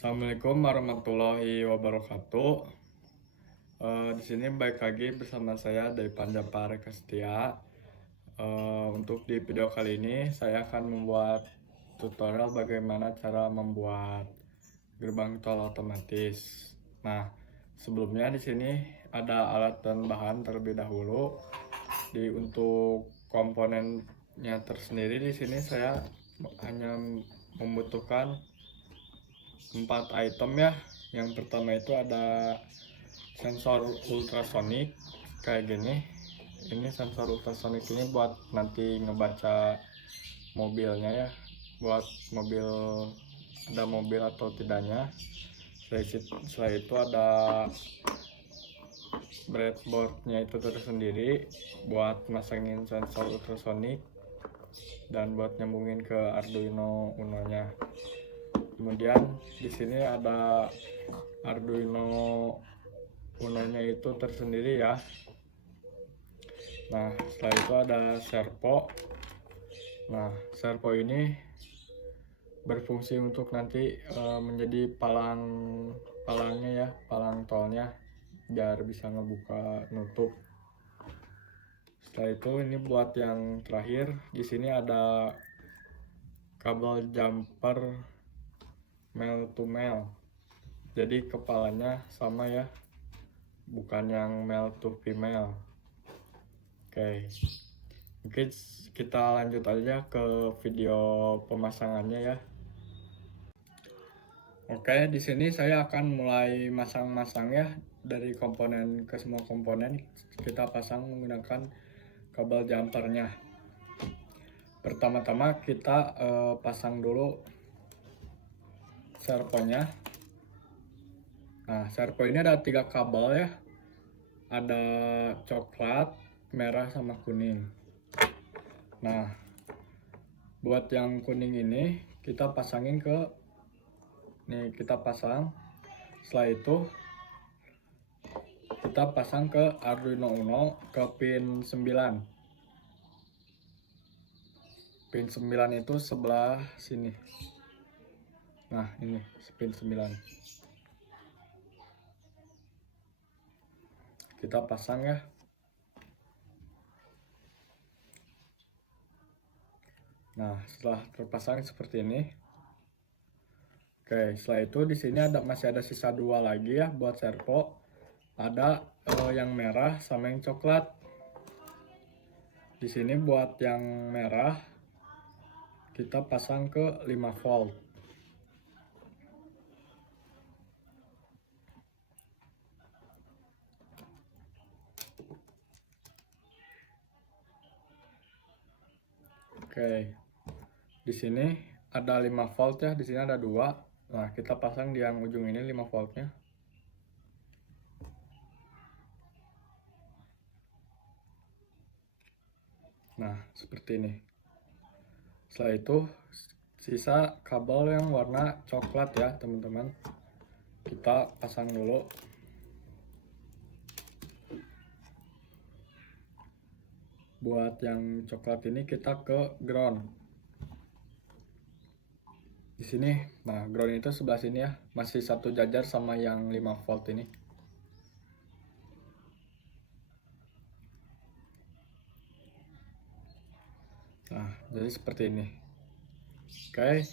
Assalamualaikum warahmatullahi wabarakatuh. Di sini baik lagi bersama saya dari Panjapare Kestia. Untuk di video kali ini saya akan membuat tutorial bagaimana cara membuat gerbang tol otomatis. Nah, sebelumnya di sini ada alat dan bahan terlebih dahulu. Untuk komponennya tersendiri di sini saya hanya membutuhkan 4 item ya. Yang pertama itu ada sensor ultrasonic kayak gini. Ini sensor ultrasonic ini buat nanti ngebaca mobilnya ya, buat mobil, ada mobil atau tidaknya. Setelah itu ada breadboardnya itu tersendiri buat masangin sensor ultrasonic dan buat nyambungin ke Arduino Uno nya. Kemudian di sini ada Arduino Uno-nya itu tersendiri ya. Nah, setelah itu ada servo. Nah, servo ini berfungsi untuk nanti menjadi palangnya ya, palang tolnya biar bisa ngebuka nutup. Setelah itu ini buat yang terakhir, di sini ada kabel jumper male to male. Jadi kepalanya sama ya, bukan yang male to female. Oke, mungkin kita lanjut aja ke video pemasangannya ya. Oke, di sini saya akan mulai masang-masang ya, dari komponen ke semua komponen kita pasang menggunakan kabel jumpernya. Pertama-tama kita pasang dulu servonya. Nah, servo ini ada 3 kabel ya, ada coklat, merah, sama kuning. Nah, buat yang kuning ini kita pasangin ke nih, kita pasang. Setelah itu kita pasang ke Arduino Uno ke pin 9. Pin 9 itu sebelah sini. Nah, ini pin 9. Kita pasang ya. Nah, setelah terpasang seperti ini. Oke, setelah itu di sini masih ada sisa 2 lagi ya buat servo. Ada yang merah sama yang coklat. Di sini buat yang merah kita pasang ke 5 volt. Oke. Di sini ada 5 volt ya, di sini ada 2. Nah, kita pasang di yang ujung ini 5 voltnya. Nah, seperti ini. Setelah itu sisa kabel yang warna coklat ya, teman-teman. Kita pasang dulu. Buat yang coklat ini kita ke ground. Di sini, nah ground itu sebelah sini ya, masih satu jajar sama yang 5 volt ini. Nah, jadi seperti ini. Oke,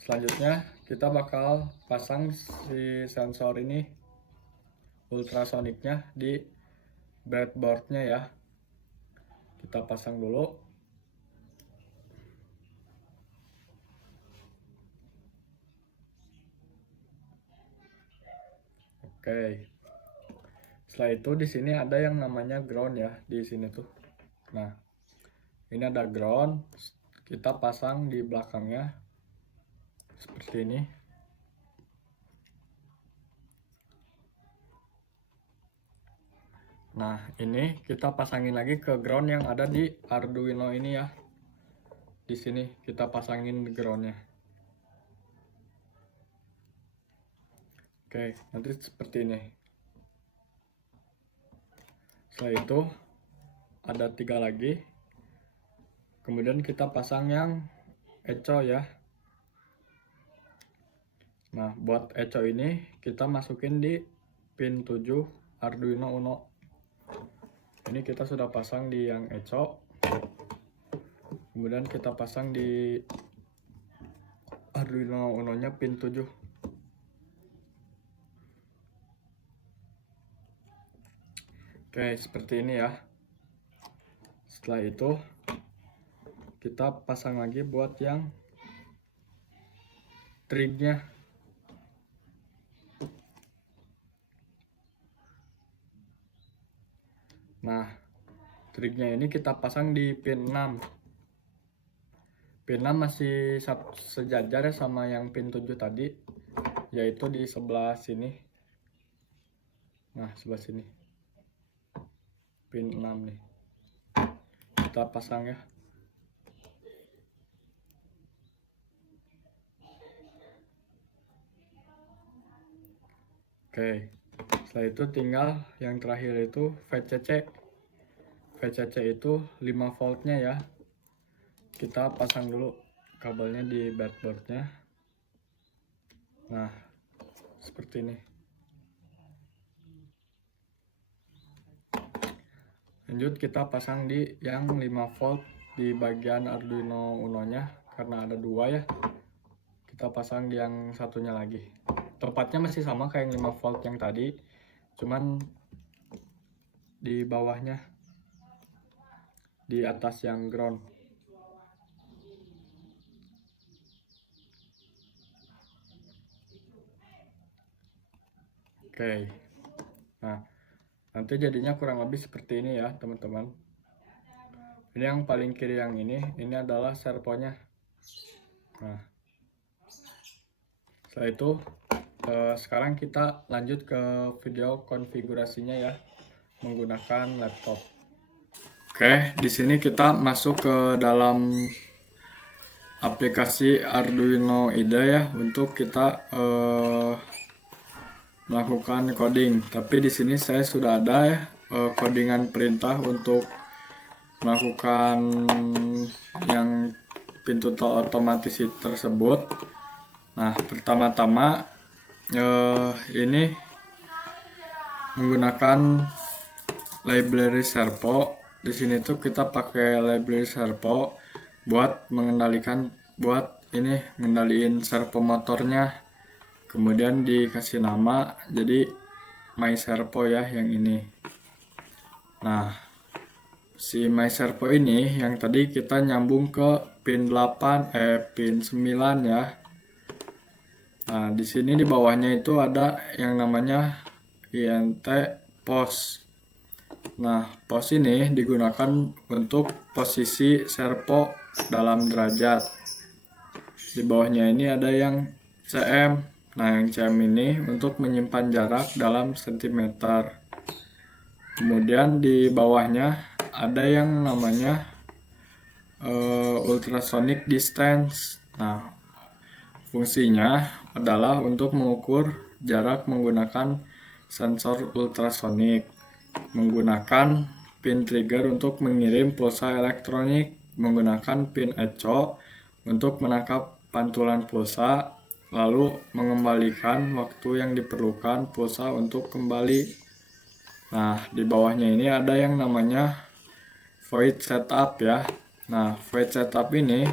selanjutnya kita bakal pasang si sensor ini ultrasonicnya di breadboardnya ya. Kita pasang dulu. Oke. Setelah itu di sini ada yang namanya ground ya, di sini tuh. Nah, ini ada ground. Kita pasang di belakangnya seperti ini. Nah, ini kita pasangin lagi ke ground yang ada di Arduino ini ya. Di sini kita pasangin groundnya. Oke, nanti seperti ini. Setelah itu ada 3 lagi. Kemudian kita pasang yang eco ya. Nah, buat eco ini kita masukin di pin 7 Arduino Uno. Ini kita sudah pasang di yang eco. Kemudian kita pasang di Arduino Uno-nya pin 7. Oke, seperti ini ya. Setelah itu kita pasang lagi buat yang trignya. Nah, trignya ini kita pasang di pin 6. Pin 6 masih sejajar ya sama yang pin 7 tadi, yaitu di sebelah sini. Nah, sebelah sini. Pin 6 nih. Kita pasang ya. Oke. Setelah itu tinggal yang terakhir itu VCC. VCC itu 5 voltnya ya. Kita pasang dulu kabelnya di breadboardnya. Nah, seperti ini. Lanjut kita pasang di yang 5 volt di bagian Arduino Uno-nya, karena ada 2 ya. Kita pasang di yang satunya lagi. Tempatnya masih sama kayak yang 5 volt yang tadi, cuman di bawahnya, di atas yang ground. Oke. Nah, nanti jadinya kurang lebih seperti ini ya teman-teman. Ini yang paling kiri yang ini adalah servonya. Nah, setelah itu sekarang kita lanjut ke video konfigurasinya ya, menggunakan laptop. Oke, di sini kita masuk ke dalam aplikasi Arduino IDE ya, untuk kita melakukan coding. Tapi di sini saya sudah ada ya codingan perintah untuk melakukan yang pintu tol otomatis tersebut. Nah, pertama-tama ini menggunakan library servo. Di sini tuh kita pakai library servo buat mengendalikan servo motornya. Kemudian dikasih nama jadi My Servo ya yang ini. Nah, si My Servo ini yang tadi kita nyambung ke pin 9 ya. Nah, di sini di bawahnya itu ada yang namanya INT pos. Nah, pos ini digunakan untuk posisi servo dalam derajat. Di bawahnya ini ada yang cm. Nah, yang cm ini untuk menyimpan jarak dalam sentimeter. Kemudian di bawahnya ada yang namanya ultrasonic distance. Nah, fungsinya adalah untuk mengukur jarak menggunakan sensor ultrasonik, menggunakan pin trigger untuk mengirim pulsa elektronik, menggunakan pin eco untuk menangkap pantulan pulsa, lalu mengembalikan waktu yang diperlukan pulsa untuk kembali. Nah, di bawahnya ini ada yang namanya void setup ya. Nah, void setup ini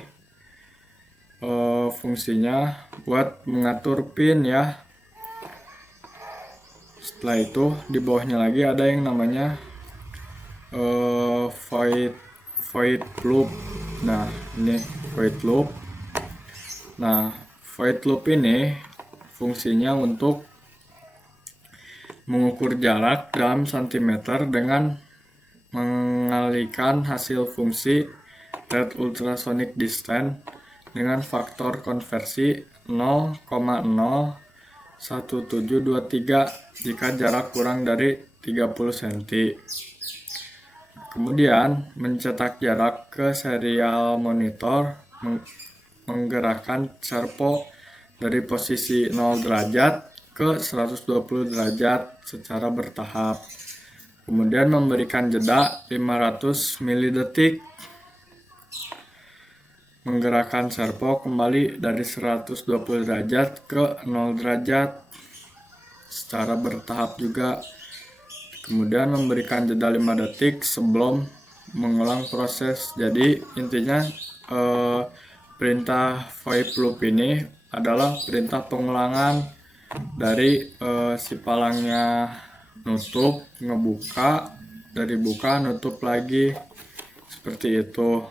fungsinya buat mengatur pin ya. Setelah itu di bawahnya lagi ada yang namanya void loop. Nah, ini void loop. Nah, void loop ini fungsinya untuk mengukur jarak dalam sentimeter dengan mengalihkan hasil fungsi rate ultrasonic distance dengan faktor konversi 0,01723 jika jarak kurang dari 30 cm. Kemudian mencetak jarak ke serial monitor, menggerakkan servo dari posisi 0 derajat ke 120 derajat secara bertahap. Kemudian memberikan jeda 500 mili detik. menggerakkan servo kembali dari 120 derajat ke 0 derajat secara bertahap juga. Kemudian memberikan jeda 5 detik sebelum mengulang proses. Jadi intinya perintah void loop ini adalah perintah pengulangan dari si palangnya nutup, ngebuka, dari buka, nutup lagi, seperti itu.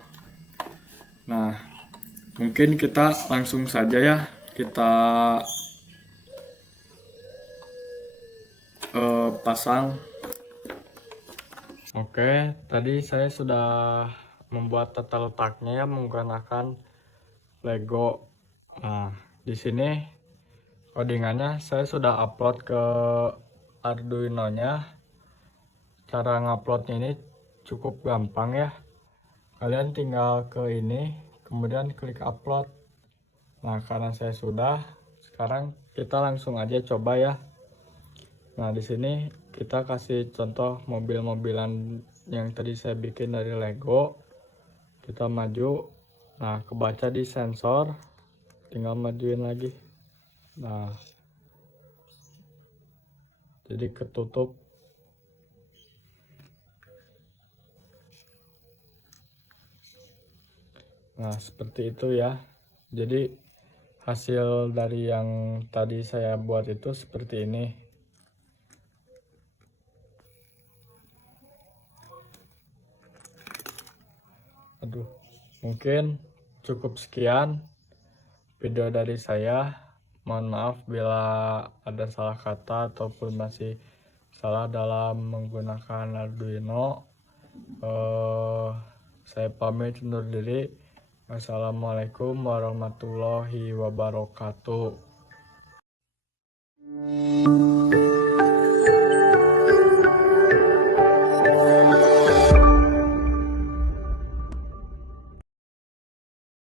Nah, mungkin kita langsung saja ya, kita pasang. Oke, tadi saya sudah membuat tata letaknya ya menggunakan Lego. Nah, di sini codingannya saya sudah upload ke Arduino-nya. Cara nguploadnya ini cukup gampang ya. Kalian tinggal ke ini, kemudian klik upload. Nah, karena saya sudah, sekarang kita langsung aja coba ya. Nah, di sini kita kasih contoh mobil-mobilan yang tadi saya bikin dari Lego. Kita maju. Nah, kebaca di sensor, tinggal majuin lagi. Nah, jadi ketutup. Nah, seperti itu ya. Jadi hasil dari yang tadi saya buat itu seperti ini. Aduh, mungkin cukup sekian video dari saya. Mohon maaf bila ada salah kata ataupun masih salah dalam menggunakan Arduino. Saya pamit undur diri. Wassalamualaikum warahmatullahi wabarakatuh.